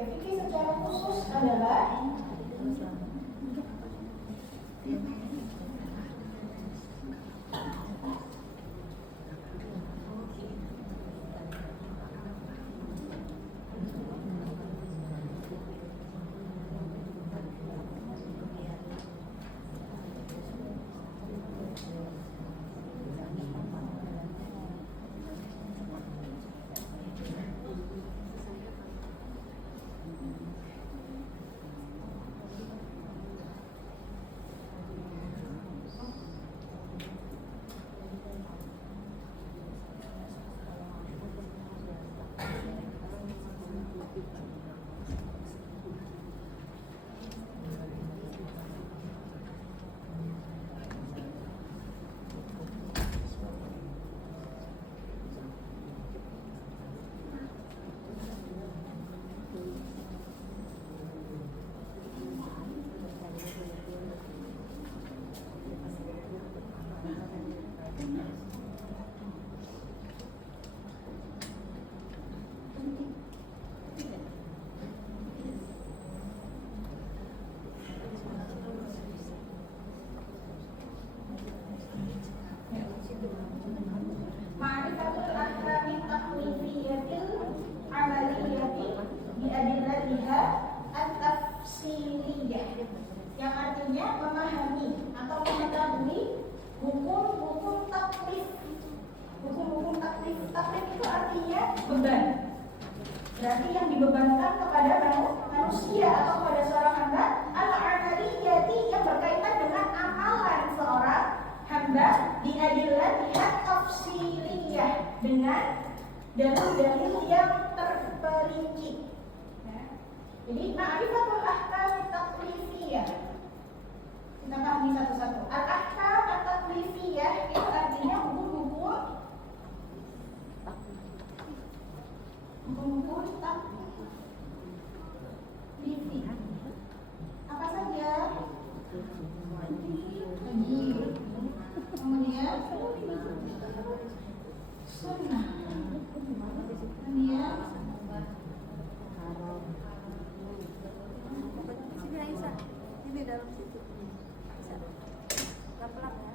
fikih secara khusus adalah ma'rifatul ahkami taklifiyatil amaliyati biadillatiha at-tafsiliyah, yang artinya memahami atau mengetahui hukum-hukum taklif. Hukum-hukum taklif, taklif itu artinya beban. Berarti yang dibebankan kepada manusia atau kepada seorang hamba al-amaliyati, yang berkaitan dengan amalan seorang hamba biadillatiha tafsiliyah, dengan dalil-dalil yang terperinci. Jadi ma'rifatul ahkam taklifiyah, kita pahami satu-satu. Al-ahkam taklifiyah itu artinya hukum-hukum taklifi. Apa saja? Wajib, kemudian sunnah, kemudian sini Aisyah, ini dalam situ. Pelan-pelan ya.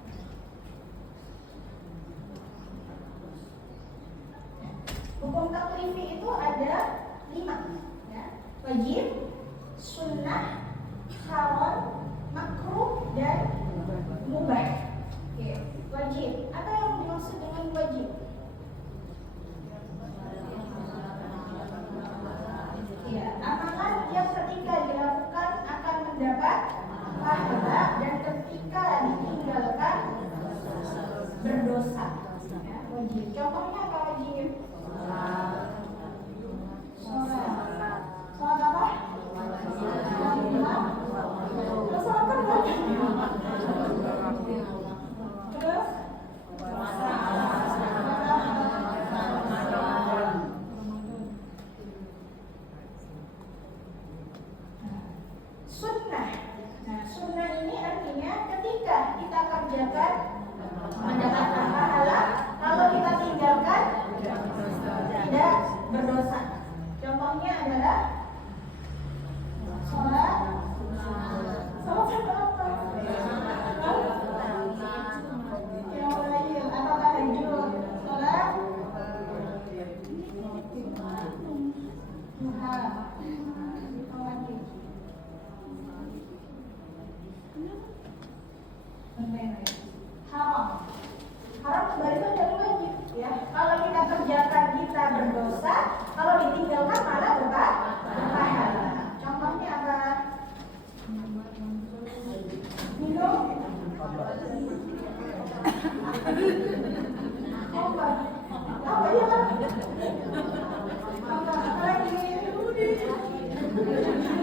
Hukum taklifi itu ada 5, ya. Wajib, sunnah, haram, makruh, dan mubah. Oke. Wajib, apa yang dimaksud dengan wajib? Ya, amalan yang ketika dilakukan akan mendapat pahala, dan ketika ditinggalkan berdosa. Ya, wajib. Contohnya apa wajib? Sholat. Sholat apa? Terus sholat apa? Terus sunnah. Nah, sunnah ini artinya ketika kita kerjakan mendapatkan pahala, kalau kita tinggalkan tidak berdosa. Contohnya adalah sholat. Sholat apa? Qiyamul lail atau tahajud. Sholat duha. Haram. Haram sebaliknya dari wajib, ya. Kalau kita kerjakan kita berdosa, kalau ditinggalkan malah berpahala. Contohnya apa? Minum obat. Apa ya kan? Apa lagi? Berjudi. Berzina.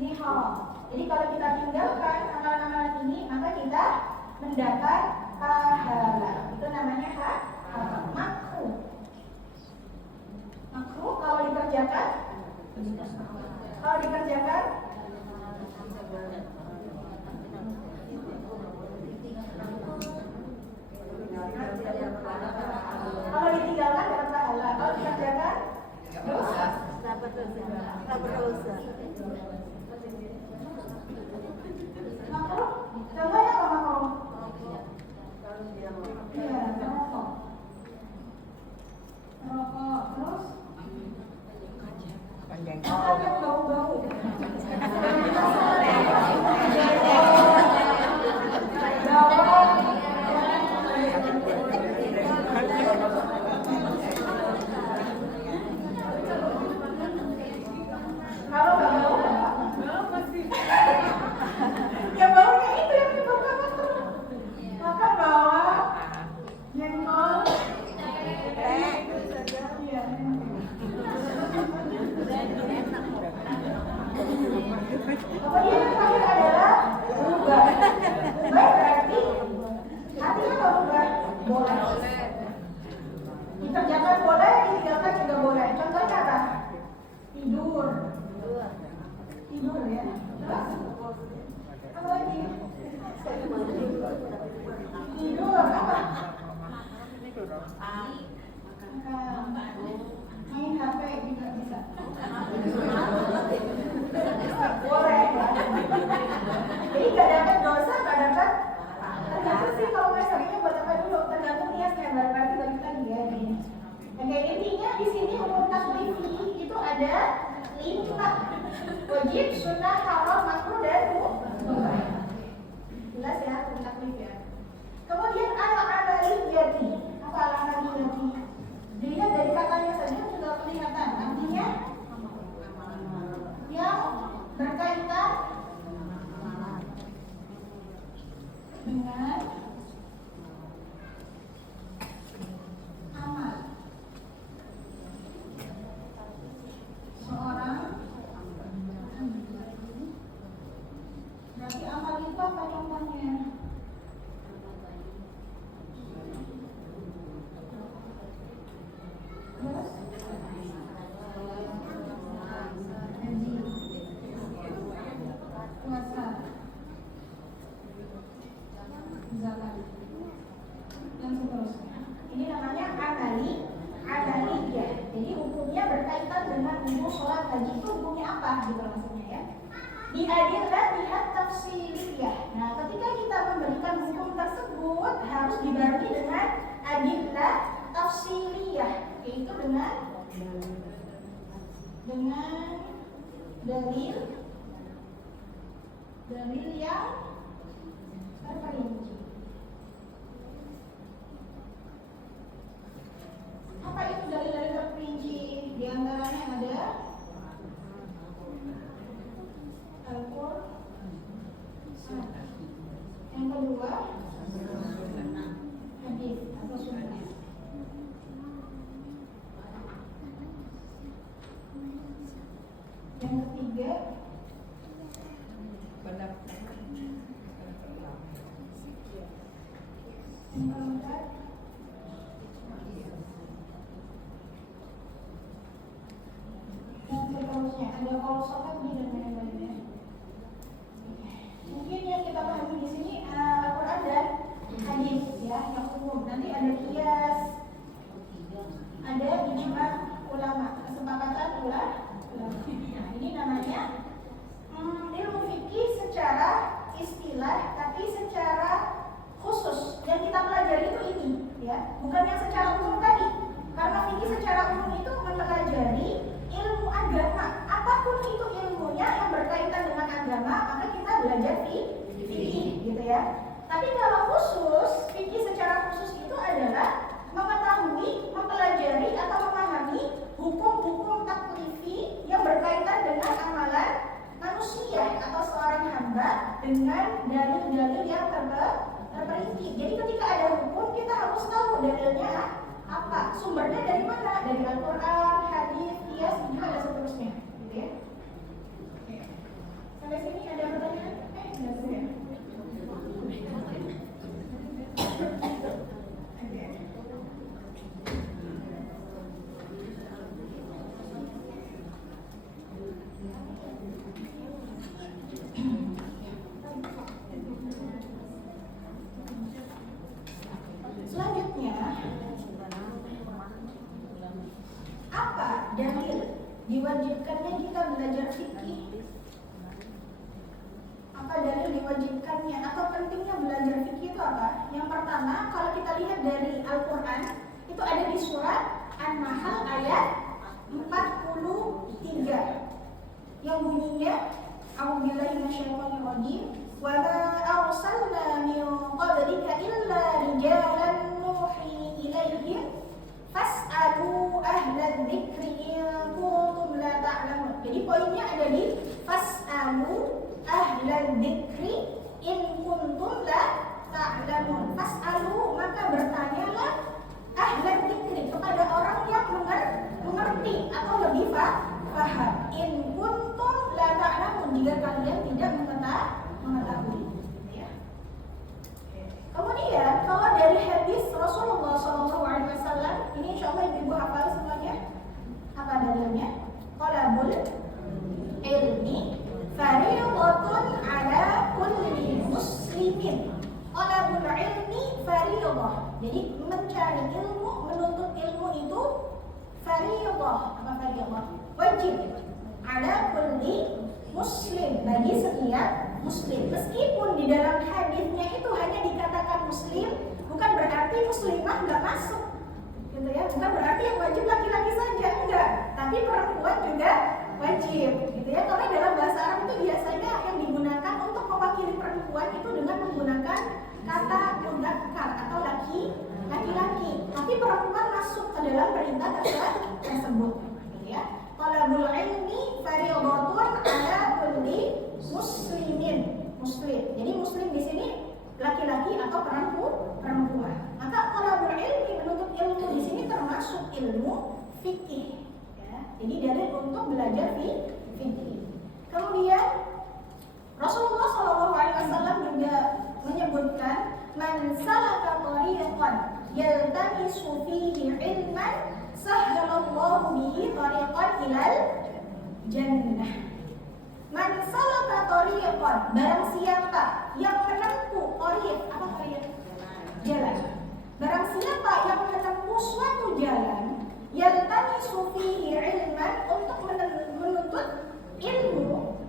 Ini haram. Jadi kalau kita Kemudian yang terakhir adalah ubah. Ubah berarti artinya apa ubah? Boleh. Dikerjakan boleh, ditinggalkan juga boleh. Contohnya apa? Tidur. Tidur ya. Terus? Apa lagi? Tidur apa? Main HP juga bisa. Boleh. Jadi nggak dapat dosa, nggak dapat. Tergantung sih kalau misalnya buat apa dulu, tergantung niatnya. Berarti bagi tadi ya ini. Oke, intinya di sini umum taklifi itu ada 5. Wajib, sunnah, haram, makruh, dan mubah. Jelas ya, umum taklif ya. Kemudian al-amaliyati. Apa al-amaliyati? Dilihat dari katanya saja sudah kelihatan. Artinya yang berkaitan dengan amal seorang. Berarti amal itu apa contohnya? Terus puasa, zakat, dan seterusnya. Ini namanya amaliyah. Jadi hukumnya berkaitan dengan hukum sholat haji itu hukumnya apa gitu maksudnya ya. Di adillah lihat tafsiliyah. Nah, ketika kita memberikan hukum tersebut harus dibarengi dengan adillah tafsiliyah, yaitu dengan dalil yang terperinci. Apa itu dalil-dalil terperinci? Di antaranya ada Al-Qur'an. Yang kedua, hadis atau sunnah. Yang ketiga, yang keempat, dan seterusnya. Ada kalau sholat dan lain-lainnya. Mungkin yang kita pahami di sini Al-Quran dan hadis ya, yang umum. Nanti ada qiyas, ada ijma' ulama, kesepakatan ulama. Nah, ini namanya ilmu fikih secara istilah, tapi secara khusus yang kita pelajari itu ini ya, bukan yang secara umum tadi. Karena fikih secara umum itu mempelajari ilmu agama, apapun itu ilmunya yang berkaitan dengan agama, maka kita belajar fikih gitu ya. Tapi kalau khusus, fikih secara khusus itu adalah mengetahui, mempelajari atau memahami hukum-hukum taklifi yang berkaitan dengan amalan manusia atau seorang hamba dengan dalil-dalil yang terperinci. Jadi ketika ada hukum, kita harus tahu dalilnya apa, sumbernya dari mana, dari Al-Quran, hadis, qiyas, juga ada seterusnya, gitu ya. Oke. Sampai sini ada pertanyaan? Ada ya. Selanjutnya, apa dalil diwajibkannya kita belajar fikih? Apa dalil diwajibkannya atau pentingnya belajar fikih itu apa? Yang pertama, kalau kita lihat dari Al-Quran, itu ada di surat An-Nahl ayat 43 yang bunyinya A'udzubillahi minasyaitonirrajim wa ma arsalna min qablika illa rijalan nuhi ilaihim fas'alu ahlan dzikri in kuntum la ta'lamun. Jadi poinnya ada di fas'alu ahlan dzikri in kuntum la ta'lamun. Fas'alu, maka bertanyalah ahlan dzikri, kepada orang yang mengerti atau lebih paham. In kuntum la ta'lamun, jika kalian mencari ilmu, menuntut ilmu itu fardhiyah. Apa fardhiyah? Wajib. Ala kulli muslim, bagi setiap muslim. Meskipun di dalam hadisnya itu hanya dikatakan muslim, bukan berarti muslimah nggak masuk, gitu ya. Bukan berarti yang wajib laki-laki saja, enggak. Tapi perempuan juga wajib, gitu ya. Karena dalam bahasa Arab itu biasanya yang digunakan untuk mewakili perempuan itu dengan menggunakan kata mudzakkar atau laki-laki. Tapi perempuan masuk ke dalam perintah tersebut, gitu ya. Talabul ilmi fardhatun ala kulli muslimin, muslim. Jadi muslim di sini laki-laki atau perempuan. Maka talabul ilmi, menuntut ilmu di sini termasuk ilmu fikih, ya. Jadi dalil untuk belajar fikih. Kemudian Rasulullah SAW juga menyebutkan man salaka tariqan yaltamisu fihi ilman sahhalallahu bihi tariqan ilal jannah. Man salaka tariqan, barang siapa yang menempuh tariq, apa tariq? Jalan. Barang siapa yang menempuh suatu jalan yaltamisu fihi ilman, untuk menuntut ilmu,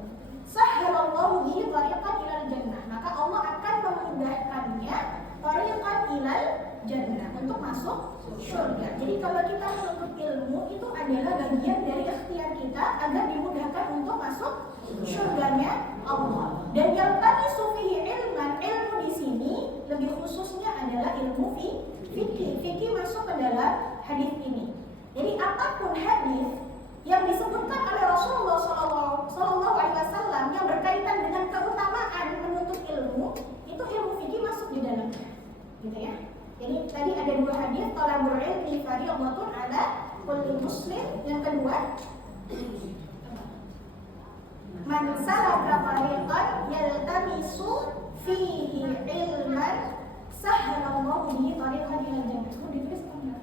sahhalallahu bihi tariqan ilal jannah, maka Allah akan memudahkannya tariqan ilal jannah, untuk masuk surga. Jadi kalau kita menuntut ilmu itu adalah bagian dari ikhtiar kita agar dimudahkan untuk masuk surganya Allah. Dan yang tadi sufihi ilman, ilmu di sini lebih khususnya adalah ilmu fikih. Fikih masuk ke dalam hadis ini. Jadi apapun hadis yang disebutkan oleh Rasulullah SAW yang berkaitan dengan keutamaan menuntut ilmu, itu ilmu fikih masuk di dalamnya, gitu ya. Jadi tadi ada dua hadis, talabul ilmi fardhatun ala kulli muslim. Yang kedua, man salaka tariqan yaltamisu fihi ilman sahhalallahu bihi tariqan ilal jannah. Mau ditulis enggak?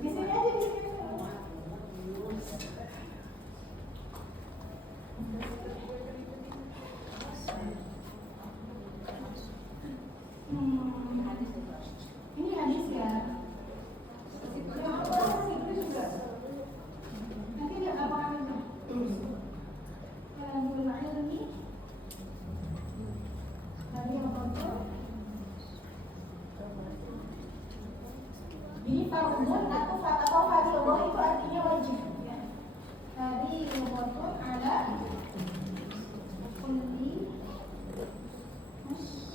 Di sini aja, di sini. Ini hadis ya. Nanti dia akan terus. Jadi fardhun atau fardhiyah itu artinya wajib, ya. Fardhiyatun ala kulli muslim.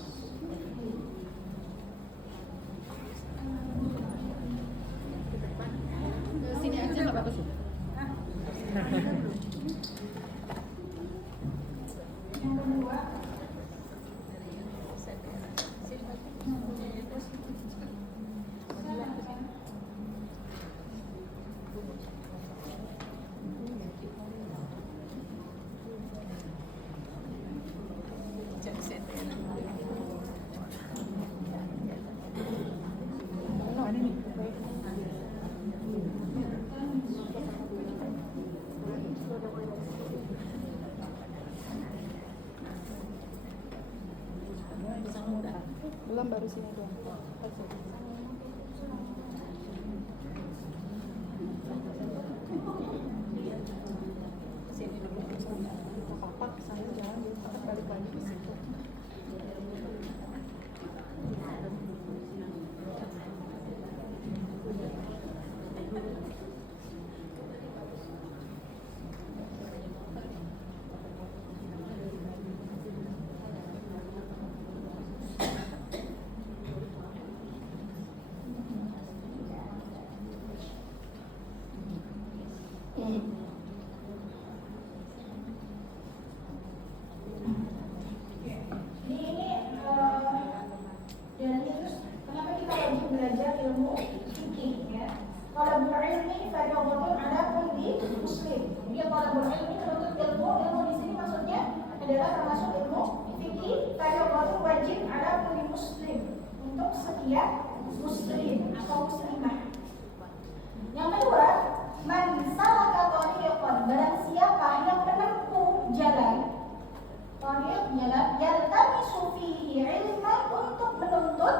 Sini aja nggak apa-apa sih. Yang kedua, belum, baru sini doang. Sini dulu. Apa kesana jangan kita balik lagi ke situ. adalah termasuk ilmu fikih. Fardhatun wajib ala kulli muslim, untuk setiap muslim atau muslimah. Yang kedua, man salaka yaltamisu fihi ilman, untuk menuntut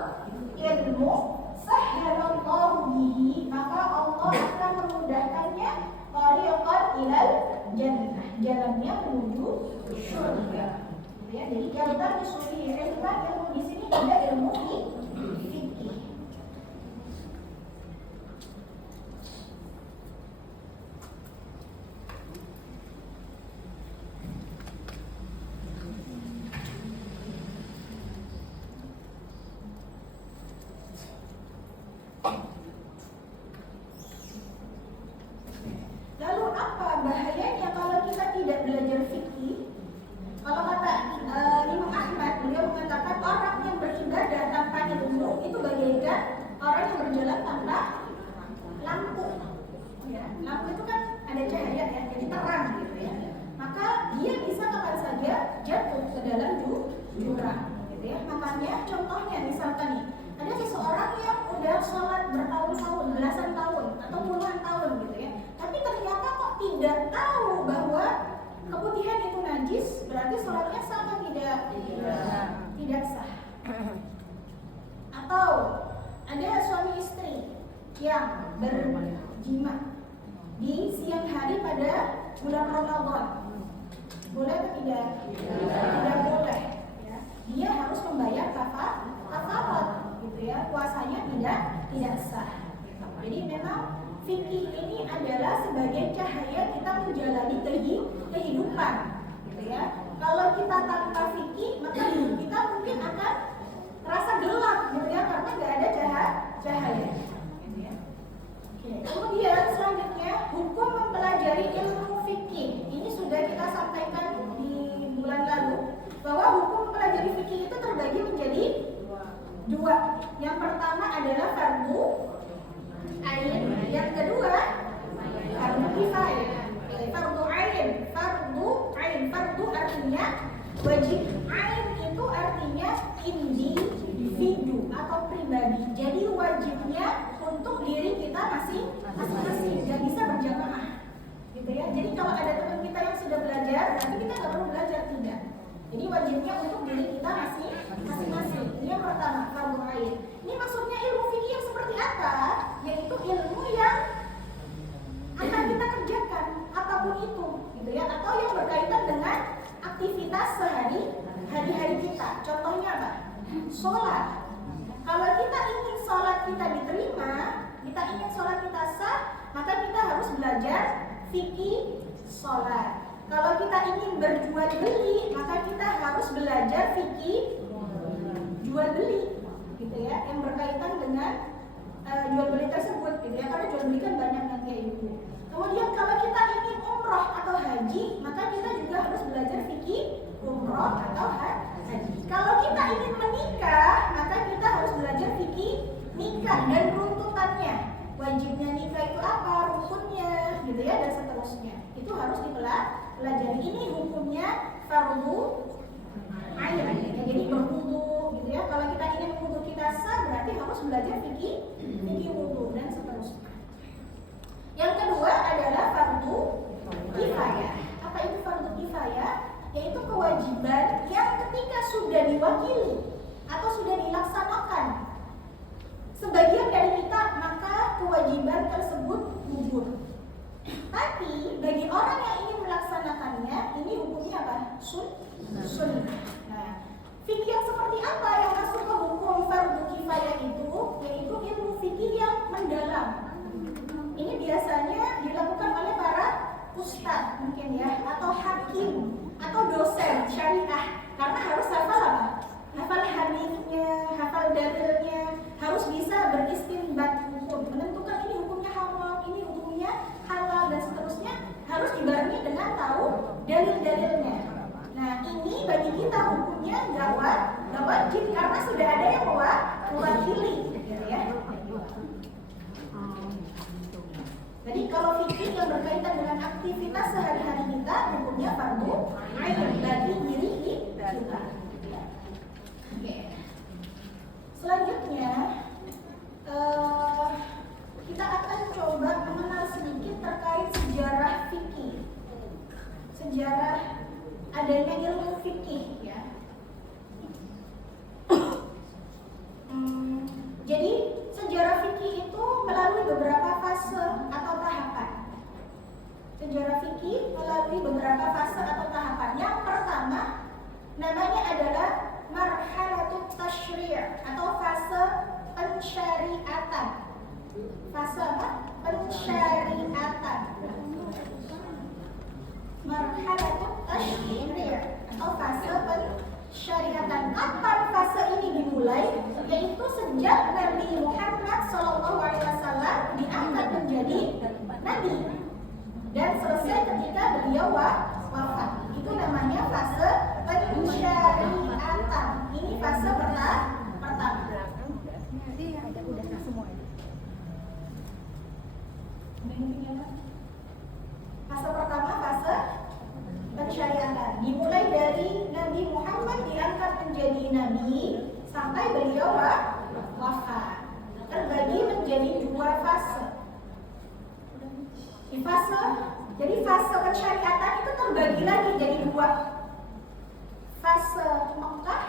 ilmu, sahhalallahu bihi, maka Allah akan memudahkannya tariqan ilal jannah, jalannya menuju surga. Ya, jadi yaltamisu fihi ilman, ilmu di sini tidak ilmu fikih. Lalu apa bahayanya kalau kita tidak belajar fikih? Kalau kata Imam Ahmad, beliau mengatakan orang yang beribadah tanpa ilmu itu bagaikan orang yang berjalan tanpa lampu. Ya, lampu itu kan ada cahaya ya, jadi terang gitu ya. Maka dia bisa kapan saja jatuh ke dalam jurang, gitu ya. Makanya contohnya misalkan nih, ada seseorang yang udah sholat bertahun-tahun, belasan tahun atau puluhan tahun gitu ya, tapi ternyata kok tidak tahu bahwa keputihan itu najis, berarti sholatnya sah atau tidak? Tidak sah. Atau ada suami istri yang berjima di siang hari pada bulan Ramadan, boleh atau tidak? Tidak boleh. Ya. Dia harus membayar kafarat, gitu ya. Puasanya tidak sah. Jadi memang fikih ini adalah sebagai cahaya kita menjalani kehidupan, gitu ya. Kalau kita tanpa fikih, maka hidup kita mungkin akan terasa gelap, gitu ya, karena nggak ada cahaya. Gitu ya. Oke. Kemudian selanjutnya hukum mempelajari ilmu fikih. Ini sudah kita sampaikan di bulan lalu bahwa hukum mempelajari fikih itu terbagi menjadi dua. Yang pertama adalah fardu ain, yang kedua fardu kifayah. Fardu artinya wajib, ain itu artinya individu atau pribadi. Jadi wajibnya untuk diri kita masing-masing, dan bisa berjamaah, gitu ya. Jadi kalau ada teman kita yang sudah belajar, berarti kita nggak perlu belajar, tidak. Jadi wajibnya untuk diri kita masing-masing. Ini yang pertama, fardu ain. Ini maksudnya ilmu fikih yang seperti apa? Yaitu ilmu yang akan kita kerjakan apapun itu, gitu ya, atau yang berkaitan dengan aktivitas hari-hari kita. Contohnya apa? Sholat. Kalau kita ingin sholat kita diterima, kita ingin sholat kita sah, maka kita harus belajar fikih sholat. Kalau kita ingin berjual beli, maka kita harus belajar fikih jual beli, gitu ya, yang berkaitan dengan jual beli tersebut, gitu ya, karena jual beli kan banyak nanti ilmu. Kemudian kalau kita ingin umroh atau haji, maka kita juga harus belajar fikih umroh atau haji. Kalau kita ingin menikah, maka kita harus belajar fikih nikah dan runtutannya. Wajibnya nikah itu apa, rukunnya, gitu ya, dan seterusnya. Itu harus dipelajari. Ini hukumnya fardu ain. Jadi berwudu, gitu ya. Kalau kita ingin wudu kita sah, berarti harus belajar fikih wudu dan seterusnya. Yang kedua adalah fardu kifayah. Apa itu fardu kifayah? Yaitu kewajiban yang ketika sudah diwakili atau sudah dilaksanakan sebagian dari kita, maka kewajiban tersebut gugur. Tapi bagi orang yang ingin melaksanakannya, ini hukumnya apa? Sunnah. Nah, fikih yang seperti apa yang masuk ke hukum fardu kifayah itu? Yaitu ilmu fikih yang mendalam. Ini biasanya dilakukan oleh para ustadz mungkin ya, atau hakim, atau dosen syariah. Karena harus hafal apa? Hafal hadisnya, hafal dalilnya, harus bisa beristinbat hukum, menentukan ini hukumnya haram, ini hukumnya halal, dan seterusnya. Harus dibarengi dengan tahu dalil-dalilnya. Nah, ini bagi kita hukumnya nggak wajib karena sudah ada yang mewakili, gitu ya. Jadi kalau fikih yang berkaitan dengan aktivitas sehari-hari kita, hukumnya fardu ain bagi diri kita. Oke. Selanjutnya kita akan coba mengenal sedikit terkait sejarah fikih. Sejarah adanya ilmu fikih ya. Jadi sejarah fikih itu melalui beberapa fase atau tahapan. Sejarah fikih melalui beberapa fase atau tahapan. Yang pertama namanya adalah marhalatut tasyri' atau fase pensyariatan. Fase apa? Pensyariatan. Marhalatut tasyri' atau fase pensyariatan. Kapan fase ini dimulai? Yaitu sejak Nabi Muhammad SAW diangkat menjadi nabi dan selesai ketika beliau wafat. Itu namanya fase pensyariatan. Ini fase pertama. Fase pertama, fase pensyariatan. Dimulai dari Nabi Muhammad diangkat menjadi nabi sampai beliau wafat. Terbagi menjadi dua fase. Jadi fase pensyariatan itu terbagi lagi jadi dua. Fase Mekah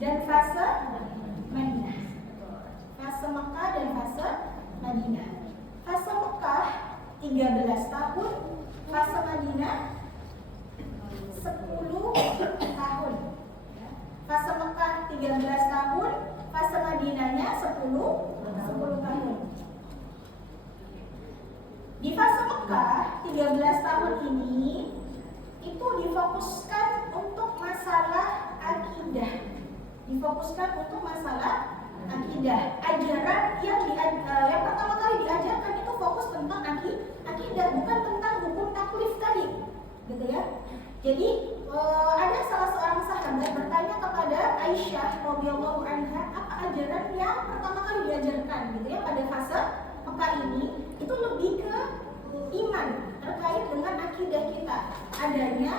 dan fase Madinah. Fase Mekah dan fase Madinah. Fase Mekah 13 tahun, fase Madinah 10 tahun. Fase Mekah 13 tahun, fase Madinahnya 10 tahun. Di fase Mekah 13 tahun ini itu difokuskan untuk masalah akidah. Ajaran yang pertama kali diajarkan itu fokus tentang akidah, bukan tentang hukum taklif tadi, gitu ya. Jadi ada salah seorang sahabat bertanya kepada Aisyah radhiyallahu anha, apa ajaran yang pertama kali diajarkan, gitu ya, pada fase Mekah ini itu lebih ke iman terkait dengan akidah kita, adanya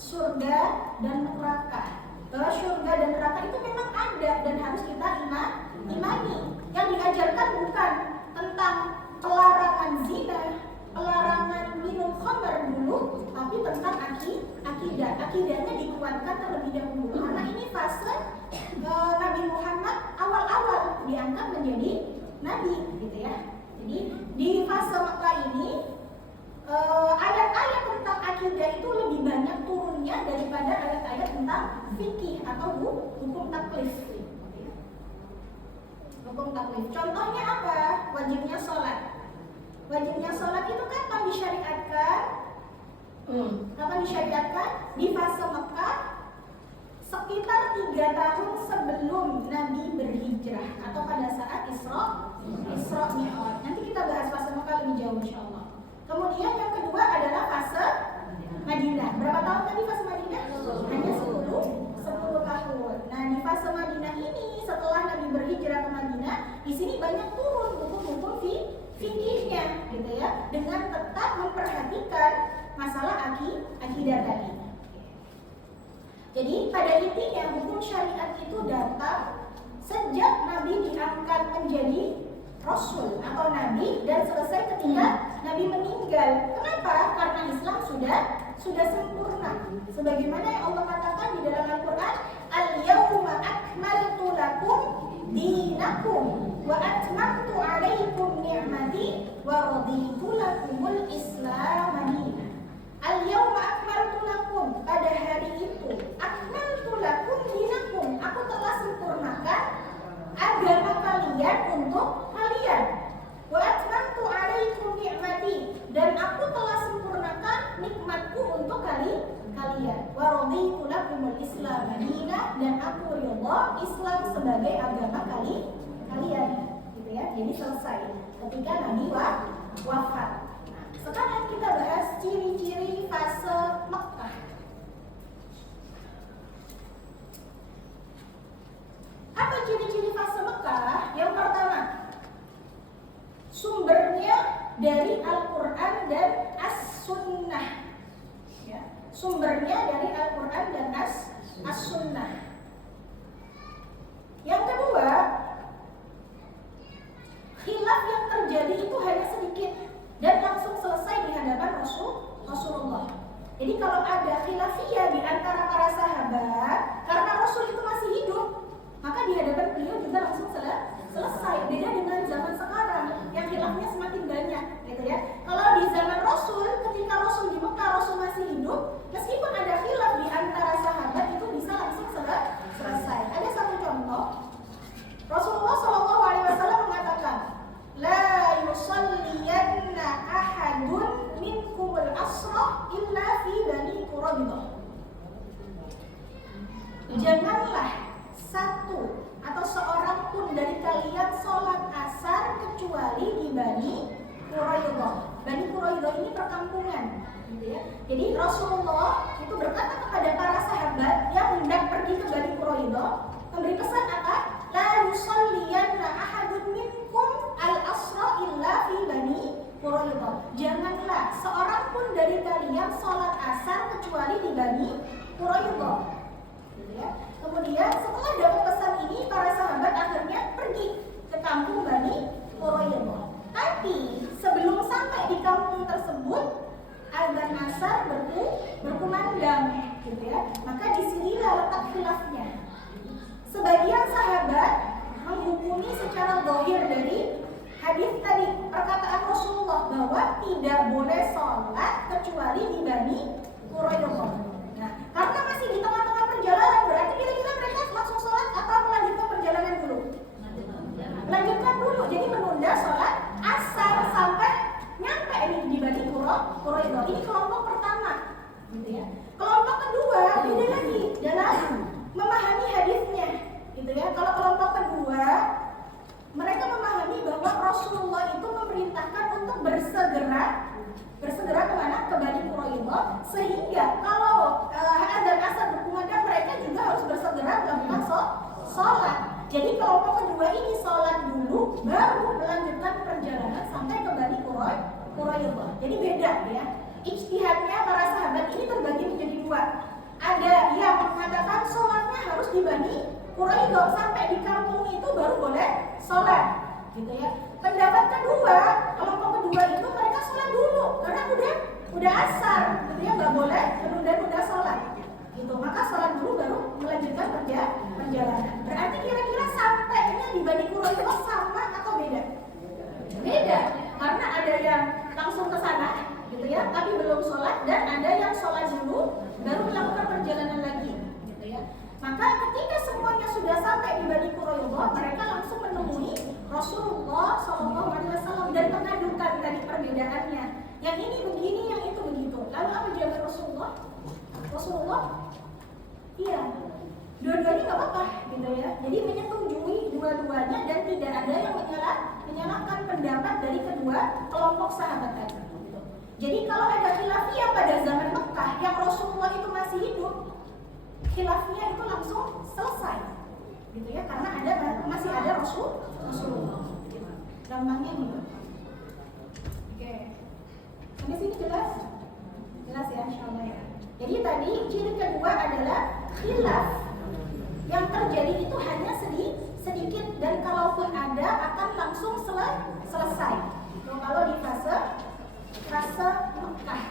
surga dan neraka. Bahwa surga dan neraka itu memang ada dan harus kita imani. Yang diajarkan bukan tentang pelarangan zina, pelarangan minum khamr dulu, tapi tentang akidah. Akidahnya dikuatkan terlebih dahulu. Karena ini fase Nabi Muhammad awal-awal diangkat menjadi nabi, gitu ya. Jadi di fase Mekah ini ayat-ayat tentang akidah itu lebih banyak turunnya daripada ayat-ayat tentang fikih atau hukum taklif. Contohnya apa? Wajibnya sholat. Wajibnya sholat itu kapan disyariatkan? Kapan disyariatkan? Di fase Mekah sekitar 3 tahun sebelum Nabi berhijrah atau pada saat Isra Mi'raj. Nanti kita bahas fase Mekah lebih jauh insyaallah. Kemudian yang kedua adalah fase Madinah. Berapa tahun tadi fase Madinah? Hanya 10 tahun. Nah, di fase Madinah ini setelah Nabi berhijrah ke Madinah, di sini banyak turun hukum-hukum fikihnya, gitu ya, dengan tetap memperhatikan masalah akidah tadi. Jadi pada intinya hukum syariat itu datang sejak Nabi diangkat menjadi Rasul atau Nabi dan selesai ketika Nabi meninggal. Kenapa? Karena Islam sudah sempurna. Sebagaimana yang Allah katakan di dalam Al-Quran, Al-yawma akmaltu lakum dinakum wa atmamtu alaikum ni'mati wa raditu lakumul Islam. Al-yawma akmaltu lakum, pada hari itu akmaltu lakum dinakum, aku telah sempurnakan agama kalian untuk kalian. Wa atmamtu alaikum ni'mati, dan aku telah sempurnakan nikmatku untuk kalian. Wa raditu lakumul Islam madina, dan aku ridha Islam sebagai agama kalian. Gitu ya. Jadi selesai ketika Nabi wafat. Nah, sekarang kita bahas ciri-ciri fase Mekah. Apa ciri-ciri fase Mekah? Yang pertama, sumbernya dari Al-Quran dan As-Sunnah. Ya, sumbernya dari Al-Quran dan As-Sunnah. Yang kedua, khilaf yang terjadi itu hanya sedikit dan langsung selesai di hadapan Rasulullah. Jadi kalau ada khilafiyah di antara Rasul itu masih hidup, maka di hadapan beliau juga langsung selesai. Beda dengan zaman sekarang yang khilafnya semakin banyak, gitu ya. Kalau di zaman Rasul, ketika Rasul di Mekah, Rasul masih hidup, meskipun ada khilaf di antara sahabat itu bisa langsung selesai. Ada satu contoh, Rasulullah SAW mengatakan, la yusalliyanna ahadun minkumul asra illa fi Bani Quraidah. Janganlah satu atau seorang pun dari kalian sholat asar kecuali di Bani Quraidah. Bani Quraidah ini perkampungan, gitu ya. Jadi Rasulullah itu berkata kepada para sahabat yang hendak pergi ke Bani Quraidah, memberi pesan apa? La yusalliyanna ahadun minkum al-asra illa fi Bani Quraidah. Janganlah seorang pun dari kalian sholat asar kecuali di Bani Quraidah. Ya. Kemudian setelah dapat pesan ini, para sahabat akhirnya pergi ke kampung Bani Quraidah. Tapi sebelum sampai di kampung tersebut, azan asar berkumandang, gitu ya. Maka disinilah letak khilafnya. Sebagian sahabat menghukumi secara zahir dari hadis tadi, perkataan Rasulullah bahwa tidak boleh sholat kecuali di Bani Quraidah. Nah, karena masih di tengah-tengah perjalanan, berarti kira-kira mereka langsung sholat atau melanjutkan perjalanan dulu? Melanjutkan dulu, jadi menunda sholat asar sampai nyampe ini di Bani Quraidah. Ini kelompok pertama, gitu ya. Kelompok kedua beda lagi dalam memahami hadisnya, gitu ya. Kalau kelompok kedua, mereka memahami bahwa Rasulullah itu memerintahkan untuk bersegera kemana? Ke Bani Quraidah, sehingga kalau azan asar berkumandang, mereka juga harus bersegera melakukan sholat. Jadi kelompok kedua ini sholat dulu, baru melanjutkan perjalanan sampai ke Bani Quraidah. Jadi beda ya. Ijtihadnya para sahabat ini terbagi menjadi dua. Ada yang mengatakan sholatnya harus di Bani Quraidah, sampai di kampung itu baru boleh sholat, gitu ya. Pendapat kedua, kelompok kedua itu mereka sholat dulu karena udah asar, gitu ya, nggak boleh menunda-nunda sholat, gitu. Maka sholat dulu baru melanjutkan perjalanan. Berarti kira-kira sampainya di Bani Quraidah sama atau beda? Beda, karena ada yang langsung ke sana, gitu ya, tapi belum sholat, dan ada yang sholat dulu baru melakukan perjalanan lagi, gitu ya. Maka ketika semuanya sudah sampai di Bani Quraidah, mereka langsung menemui Rasulullah SAW dan mengadukan tadi perbedaannya. Yang ini begini, yang itu begitu. Lalu apa jawab Rasulullah? Rasulullah, iya, dua-duanya nggak apa-apa, gitu ya. Jadi menyetujui dua-duanya dan tidak ada yang menyalahkan pendapat dari kedua kelompok sahabat tadi. Gitu. Jadi kalau ada khilafiyah pada zaman Mekah yang Rasulullah itu masih hidup, khilafnya itu langsung selesai, gitu ya, karena masih ada Rasulullah. Gampangnya gitu. Oke, sampai sini jelas ya, insyaallah ya. Jadi tadi ciri kedua adalah khilaf yang terjadi itu hanya sedikit, dan kalaupun ada akan langsung selesai. Kalau di fase Mekah.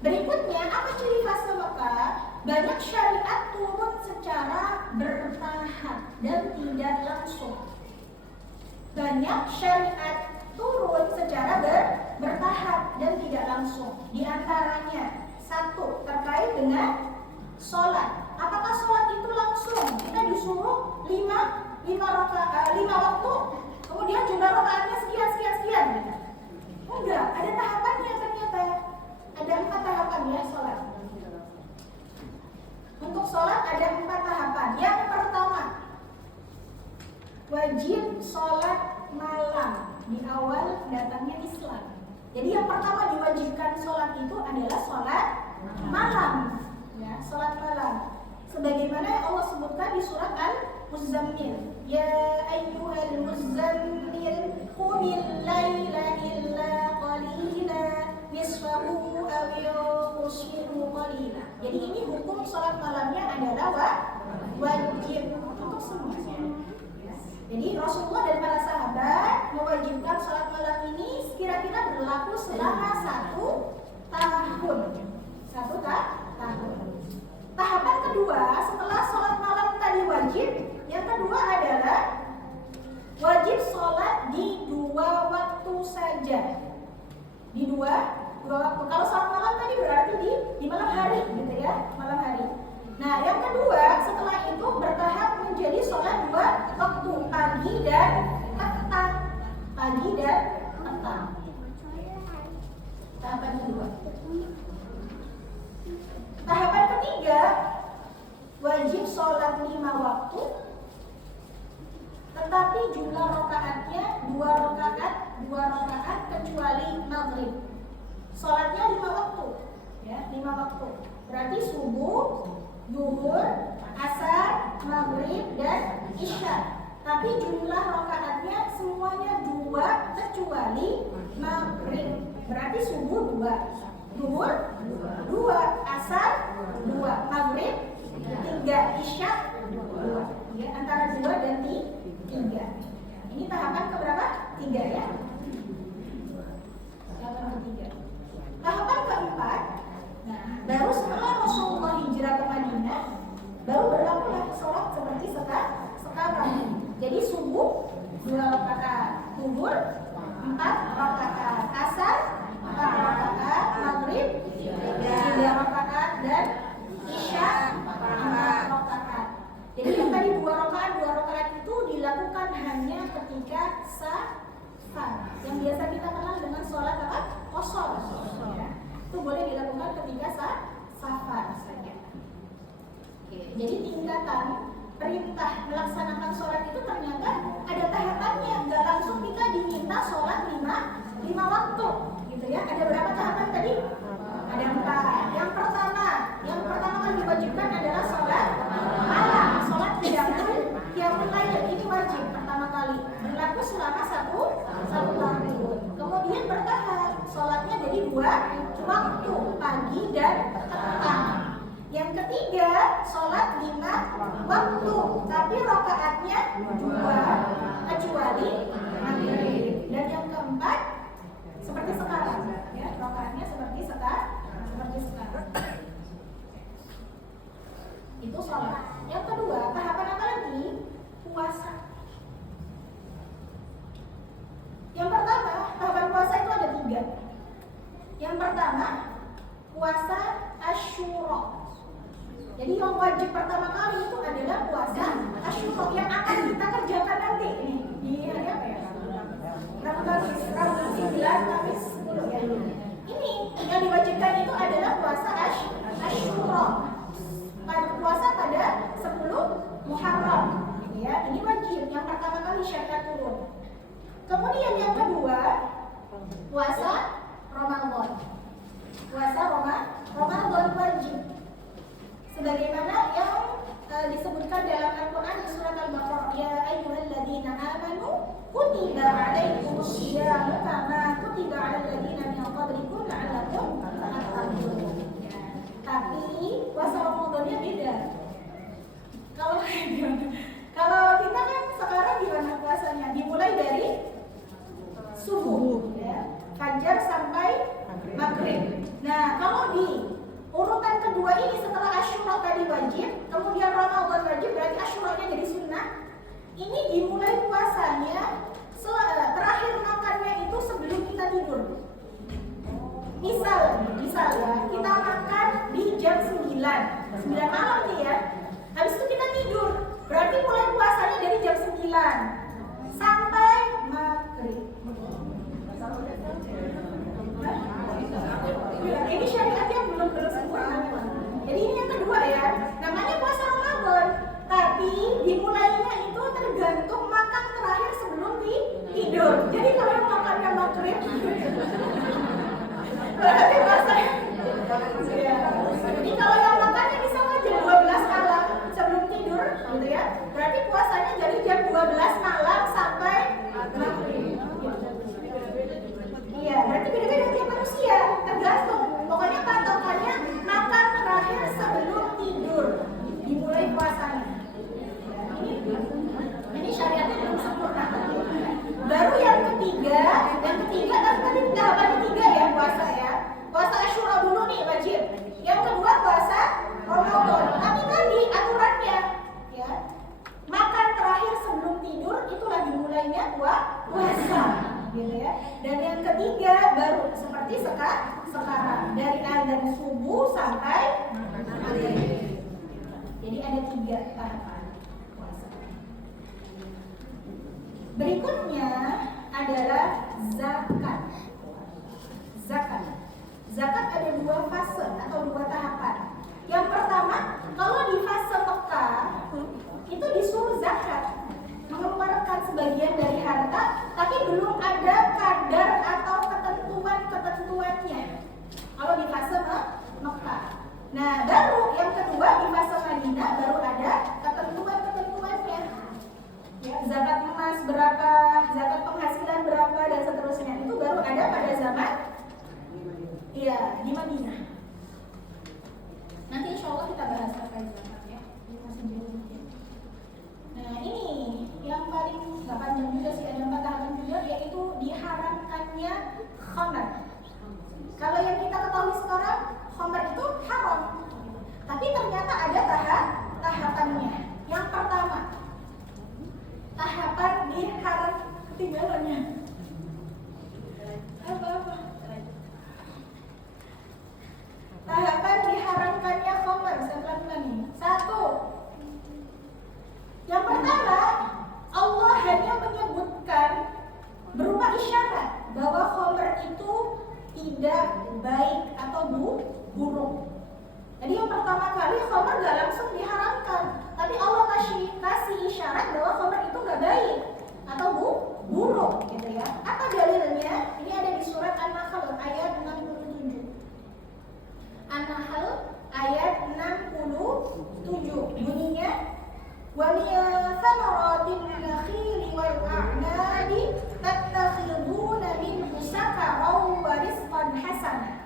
Berikutnya, apa ciri fase Mekah? Banyak syariat turun secara bertahap dan tidak langsung. Banyak syariat turun secara bertahap dan tidak langsung. Di antaranya, satu, terkait dengan sholat. Apakah sholat itu langsung? Kita disuruh 5 waktu, kemudian jumlah rakaatnya sekian. Enggak, ada tahapannya ternyata. Ada 4 tahapan ya sholat. Untuk sholat ada 4 tahapan. Yang pertama, wajib sholat malam di awal datangnya Islam. Jadi yang pertama diwajibkan sholat itu adalah sholat malam, ya, sholat malam. Sebagaimana yang Allah sebutkan di surat Al-Muzammil, ya ayyuhal muzammil qumil laila illa qalila nisfahu aw yusfiru qalila. Jadi ini hukum sholat malamnya adalah wajib untuk semuanya. Jadi Rasulullah dan para sahabat mewajibkan sholat malam ini kira-kira berlaku selama 1 tahun. 1 tahun. Tahapan kedua, setelah sholat jumlah rakaatnya 2 rakaat kecuali maghrib. Sholatnya 5 waktu, ya 5 waktu. Berarti subuh, zuhur, asar, maghrib, dan isya. Tapi jumlah rakaatnya semuanya 2 kecuali maghrib. Berarti subuh 2, zuhur 2, asar 2, maghrib 3, isya 2. Ya, antara 2 dan 3. Ini tahapan keberapa? 3 ya. Tahapan ketiga. Tahapan keempat. Nah, baru setelah Rasulullah hijrah ke Madinah, baru berlakulah sholat seperti sekarang. Jadi subuh 2 rakaat, zuhur 4 rakaat, asar 4 rakaat, maghrib 3 rakaat, dan isya 4 rakaat. Jadi yang tadi 2 rakaat itu dilakukan hanya ketika safar, yang biasa kita kenal dengan sholat apa? Qashar. Ya. Itu boleh dilakukan ketika safar saja. Jadi tingkatan perintah melaksanakan sholat itu ternyata ada tahapannya, nggak langsung kita diminta sholat 5 waktu, gitu ya. Ada berapa tahapan tadi? Ada 4. Yang pertama kali diwajibkan adalah sholat malam, sholat qiyamul lail. Ini wajib pertama kali, berlaku selama satu tahun. Kemudian bertahap, sholatnya jadi 2 waktu, pagi dan petang. Yang ketiga, sholat 5 waktu, tapi rakaatnya 2 kecuali maghrib. Dan yang keempat, seperti sekarang, ya, rakaatnya seperti sekarang. Itu sholat. Yang kedua, tahapan apa lagi? Puasa. Yang pertama, tahapan puasa itu ada 3. Yang pertama, puasa Asyura. Jadi yang wajib pertama kali itu adalah puasa Asyura yang akan kita kerjakan nanti nih di hari apa ya? Rabu 9, Kamis 10 ya. Ini yang diwajibkan itu adalah puasa Asyura. Puasa pada 10 Muharram. Ya, ini wajib yang pertama kali syariat turun. Kemudian yang kedua, puasa Ramadan. Puasa Ramadan wajib. Sebagaimana yang disebutkan dalam Al-Quran di surat Al-Baqarah, ya ayyuhalladzina amanu kutiba alaikumus syiyamu kama kutiba alal ladzina min qablikum la'allakum tattaqun. Tapi puasa Ramadannya beda. Kalau kita kan sekarang gimana puasanya? Dimulai dari subuh, ya, fajar sampai maghrib. Nah, kalau di urutan kedua ini setelah Asyura tadi wajib, kemudian Ramadan wajib, berarti Asyuranya jadi sunnah. Ini dimulai puasanya terakhir makannya itu sebelum kita tidur. Misal ya, kita makan di jam 9 malam nih ya. Habis itu kita tidur. Berarti mulai puasanya dari jam 9 sampai maghrib. Ini syariat yang belum sempurna. Jadi ini yang kedua ya, namanya puasa Ramadan. Tapi dimulainya itu tergantung makan terakhir sebelum tidur. Jadi kalau yang makannya maghrib, berarti puasanya. Ya. Jadi kalau yang makannya misalnya jam 12 malam sebelum tidur, gitu ya, berarti puasanya jadi jam 12 malam sampai maghrib. Iya, berarti beda-beda tiap manusia, tergantung. Pokoknya patokannya makan terakhir sebelum tidur, dimulai puasanya. Ini syariatnya belum sempurna. Baru yang ketiga kan tadi tahapan ketiga ya puasa ya. Puasa Asyura dulu nih wajib. Yang kedua puasa Ramadan. Tapi tadi aturannya ya, makan terakhir sebelum tidur itulah dimulainya puasa. Gitu ya. Dan yang ketiga baru seperti sekarang dari azan subuh sampai maghrib. Jadi ada 3 tahapan puasa. Berikutnya adalah zakat. Zakat ada 2 fase atau 2 tahapan. Yang pertama, kalau di fase Mekah itu disuruh zakat, mengeluarkan sebagian Nah, baru yang kedua di fase Madinah baru ada ketentuan-ketentuannya. Ya, zakat emas berapa, zakat penghasilan berapa dan seterusnya. Itu baru ada pada zaman di Madinah. Nanti insya Allah kita bahas terkait zakat ya. Nah, ini yang paling nggak panjang juga sih, ada 4 tahapan juga, yaitu diharamkannya khamar. Kalau yang kita ketahui sekarang, khamar itu haram. Tapi ternyata ada tahapannya. Yang pertama, tahapan diharam ketinggalannya. Apa-apa? Tahapan diharamkannya khamar, saya pelan-pelan nih. 1. Yang pertama, Allah hanya menyebutkan berupa isyarat bahwa khamar itu tidak baik atau buruk. Jadi yang pertama kali khamar gak langsung diharamkan, tapi Allah kasih isyarat bahwa khamar itu gak baik atau buruk, gitu ya. Apa dalilnya? Ini ada di surat An-Nahl ayat 67. An-Nahl ayat 67 bunyinya, wa min thamaratin nakhili wal a'nabi tattakhiduna minhu sakaran wa rizqan hasana.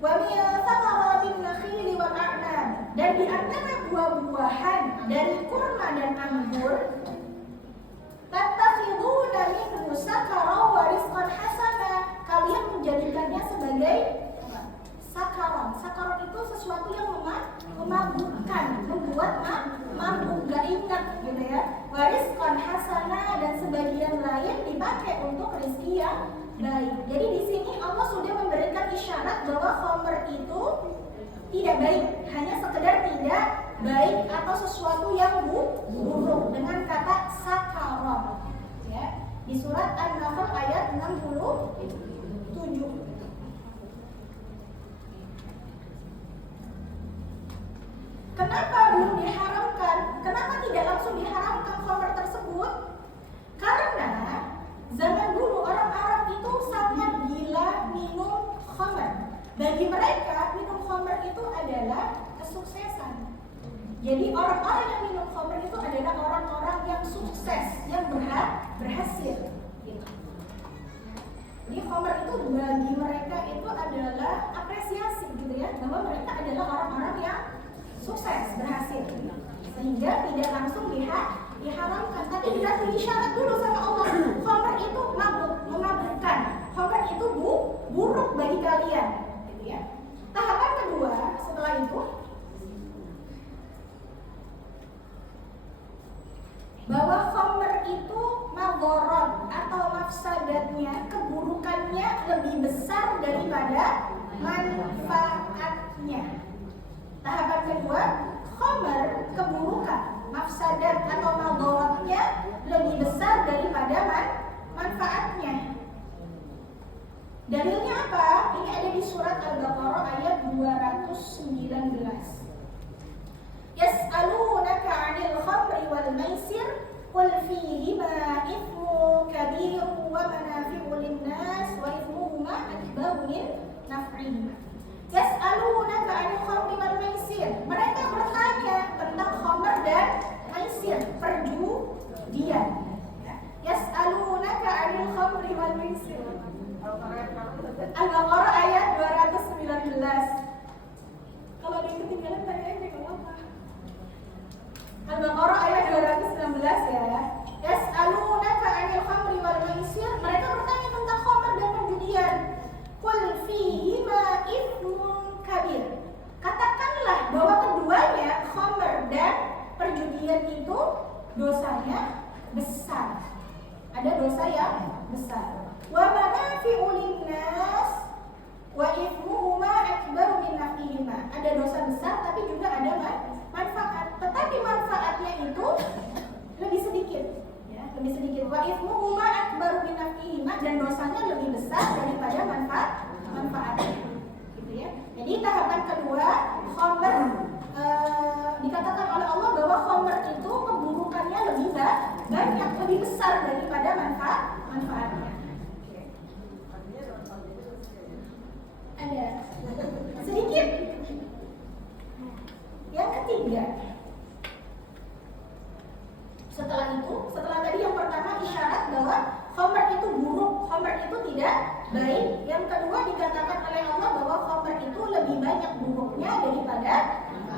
Wa min thamaratin nakhili wal a'nab, dan di antara buah-buahan dari kurma dan anggur, tattakhiduna minhu sakaran wa rizqan hasana, kalian menjadikannya sebagai sakaron. Sakaron itu sesuatu yang memabukkan, membuat mabuk, gak ingat gitu ya. Wariskan hasana, dan sebagian lain dipakai untuk rezeki yang baik. Jadi di sini Allah sudah memberikan isyarat bahwa khamr itu tidak baik, hanya sekedar tidak baik atau sesuatu yang buruk dengan kata sakaron. Ya, di surat An-Nahl ayat 67. Kenapa belum diharamkan? Kenapa tidak langsung diharamkan khamr tersebut? Karena zaman dulu orang Arab itu sangat gila minum khamr. Bagi mereka minum khamr itu adalah kesuksesan. Jadi orang-orang yang minum khamr itu adalah orang-orang yang sukses, yang berhasil. Jadi khamr itu bagi mereka itu adalah apresiasi gitu ya, bahwa mereka adalah orang-orang yang sukses, berhasil, sehingga tidak langsung diharamkan, tapi dikasih isyarat dulu sama Allah. Khamr itu memabukkan, khamr itu buruk bagi kalian, gitu ya. Tahapan kedua setelah itu, bahwa khamr itu madharat atau mafsadatnya, keburukannya lebih besar daripada manfaatnya. Tahapan kedua, khamr, keburukan, mafsadat atau madharatnya lebih besar daripada manfaatnya. Dalilnya apa? Ini ada di surat Al-Baqarah ayat 219. Yas'alunaka 'anil khamri wal maisir qul fihima ithmun kabirun wa manafi'u lin-nas wa ithmuhuma akbaru min naf'ihima. Yas'alunaka 'anil khamri wal maisir. Mereka bertanya tentang khamr dan maisir, perjudian. Yas'alunaka 'anil khamri wal maisir. Al-Baqarah ayat 219. Kalau ada yang ketinggalan tanya aja enggak apa-apa. Al-Baqarah ayat 219 ya. Yas'alunaka 'anil khamri wal maisir. Mereka bertanya tentang khamr dan perjudian. Qul fihima ithmun kabir. Katakanlah bahwa keduanya, khamr dan perjudian itu dosanya besar. Ada dosa yang besar. Wa manafi'u lin-nas wa ithmuhuma akbaru min naf'ihima. Ada dosa besar tapi juga ada manfaat. Tetapi manfaatnya itu lebih sedikit, ya, lebih sedikit. Wa ithmuhuma akbaru min naf'ihima, dan dosanya lebih besar daripada manfaatnya. Gitu ya. Jadi tahapan kedua, khamr dikatakan oleh Allah bahwa khamr itu keburukannya lebih banyak, lebih besar daripada manfaatnya. Ada sedikit ketiga. Setelah tadi yang pertama isyarat bahwa khamr itu buruk, khamr itu tidak baik. Yang kedua dikatakan oleh Allah bahwa khamr itu lebih banyak buruknya daripada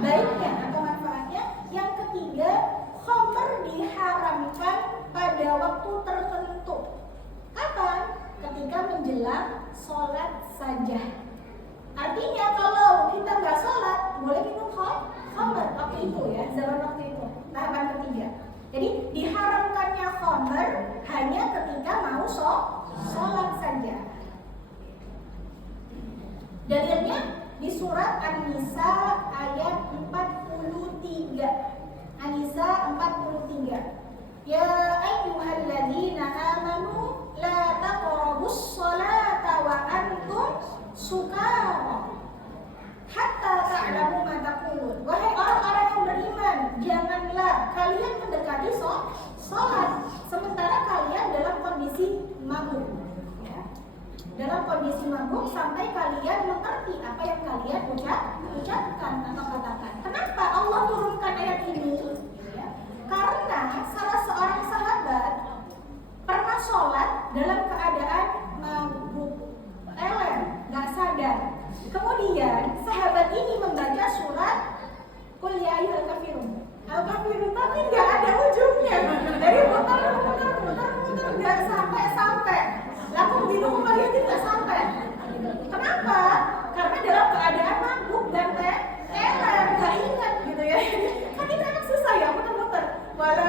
baiknya atau manfaatnya. Yang ketiga, khamr diharamkan pada waktu tertentu. Kapan? Ketika menjelang sholat saja. Artinya kalau kita nggak sholat, boleh minum khamr waktu itu ya, zaman waktu itu. Tahapan ketiga. Jadi diharamkannya khamr hanya ketika mau sholat saja. Dalilnya di surat An-Nisa ayat 43. An-Nisa 43. Ya ayyuhalladzina amanu la taqrabus sholata wa antum sukara hatta ta'lamu ma taqulun. Wahai orang-orang yang beriman, janganlah kalian mendekati sholat sementara kalian dalam kondisi mabuk. Ya. Dalam kondisi mabuk sampai kalian mengerti apa yang kalian ucapkan atau katakan. Kenapa Allah turunkan ayat ini? Ya. Karena salah seorang sahabat pernah sholat dalam keadaan mabuk, nggak sadar. Kemudian sahabat ini membaca surat Qul ya ayyuhal kafirun. Al-kafirun tapi nggak ada ujungnya. Jadi muter nggak sampai. Lalu begitu kembali itu nggak sampai. Kenapa? Karena dalam keadaan mabuk dan teler, nggak ingat gitu ya. Kan itu emang susah ya muter. Wala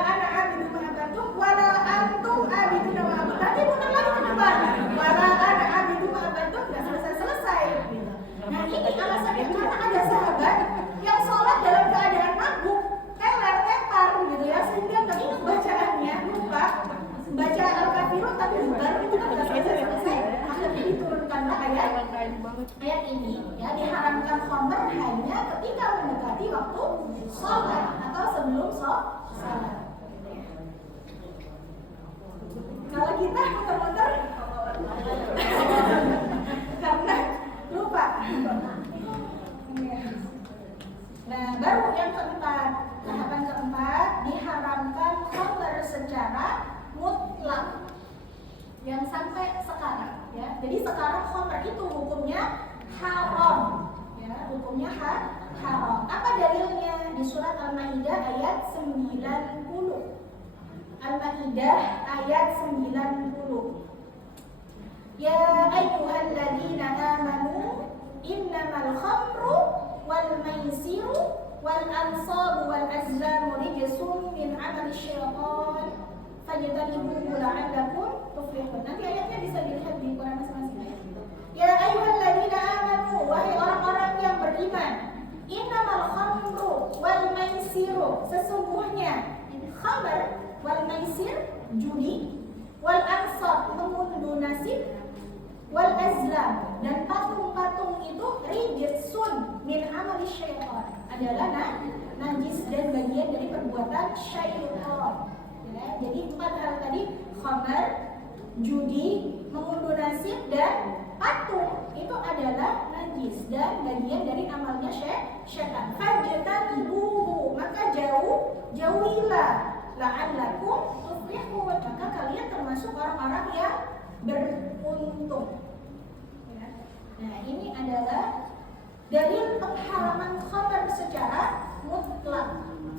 ana abidu ma abatum wala antum abidu ma abatum. Nanti muter lagi ke depan. Wala ana abidu ma abatum nggak selesai gitu. Nah ini alasannya karena ada sahabat yang sholat dalam keadaan mabuk, teler gitu ya, sehingga nggak ingat bacaannya, lupa baca Al-Kafirun tapi bubar itu kan nggak selesai. Akhirnya diturunkanlah ayat ini ya, diharamkan khamr hanya ketika mendekati waktu sholat atau sebelum sholat. Kalau kita muter-muter karena lupa. Nah, baru yang keempat, tahapan keempat, diharamkan khamr secara mutlak yang sampai sekarang ya. Jadi sekarang khamr itu hukumnya haram ya, hukumnya haram. Apa dalilnya? Di surat Al-Maidah ayat 90. Al-Maidah ayat 90. Ya ayyuhalladzina amanu innamal khamru wal maisiru wal ansabu wal azlamu rijsun min amali syaitan fajtanibuhu la'allakum tuflihun. Nanti ayatnya bisa dilihat di Quran masing-masing. Ya ayyuhalladzina amanu, wahai orang-orang yang beriman, innamal khamru wal maisiru, sesungguhnya khamr wal maisir judi, wal ansab mengunduh nasib, wal azlam dan patung-patung itu rijsun min amali syaitan, adalah najis dan bagian dari perbuatan syaitan ya. Jadi 4 hal tadi, khamr, judi, mengunduh nasib dan patung itu adalah najis dan bagian dari amalnya syaitan. Fajtanibuhu, maka jauhilah, la'allakum tuflihun, maka kalian termasuk orang-orang yang beruntung ya. Nah ini adalah dalil pengharaman khamr secara mutlak.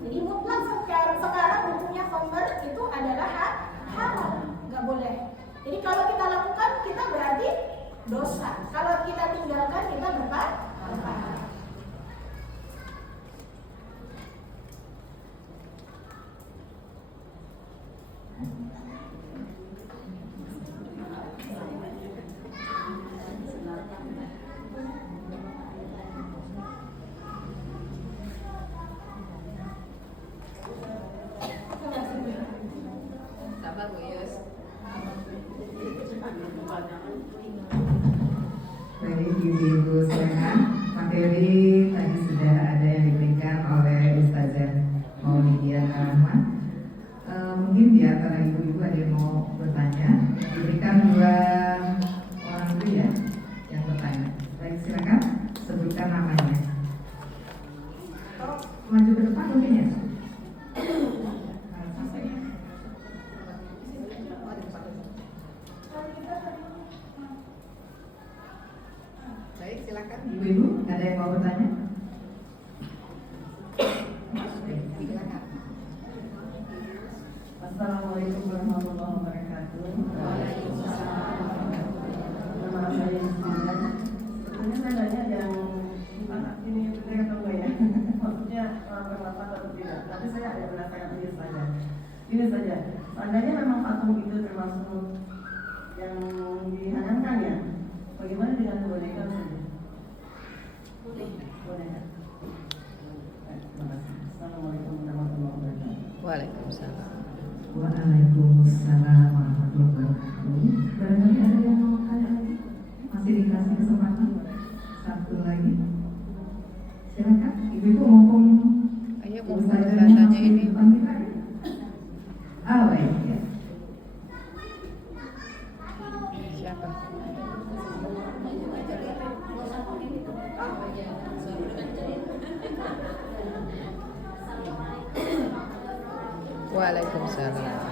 Jadi mutlak sekarang hukumnya khamr itu adalah haram, nggak boleh. Jadi kalau kita lakukan kita berarti dosa, kalau kita tinggalkan kita berpahala. Baik, maju ke depan mungkin ya. Baik, silakan. Ibu-ibu, ada yang mau bertanya? Silakan. Assalamualaikum warahmatullahi wabarakatuh. Nama saya Yustina. Sebenarnya saya nanya yang anak ini benar atau enggak ya? Maksudnya bermanfaat atau tidak? Tapi saya ada merasakan ini saja. Ini saja. Seandainya memang patung itu termasuk yang diharamkan ya, bagaimana dengan boneka saja? Boneka. Terima kasih. Assalamualaikum warahmatullahi wabarakatuh. Waalaikumsalam. Waalaikumsalam warahmatullahi wabarakatuh. Barangkali ada yang mau tanya lagi? Masih dikasih kesempatan satu lagi. Silakan, ibu-ibu mumpung Ayo ustazahnya tanya masih ini. dipanggil lagi. Ah, baik ya. Siapa? Waalaikumsalam.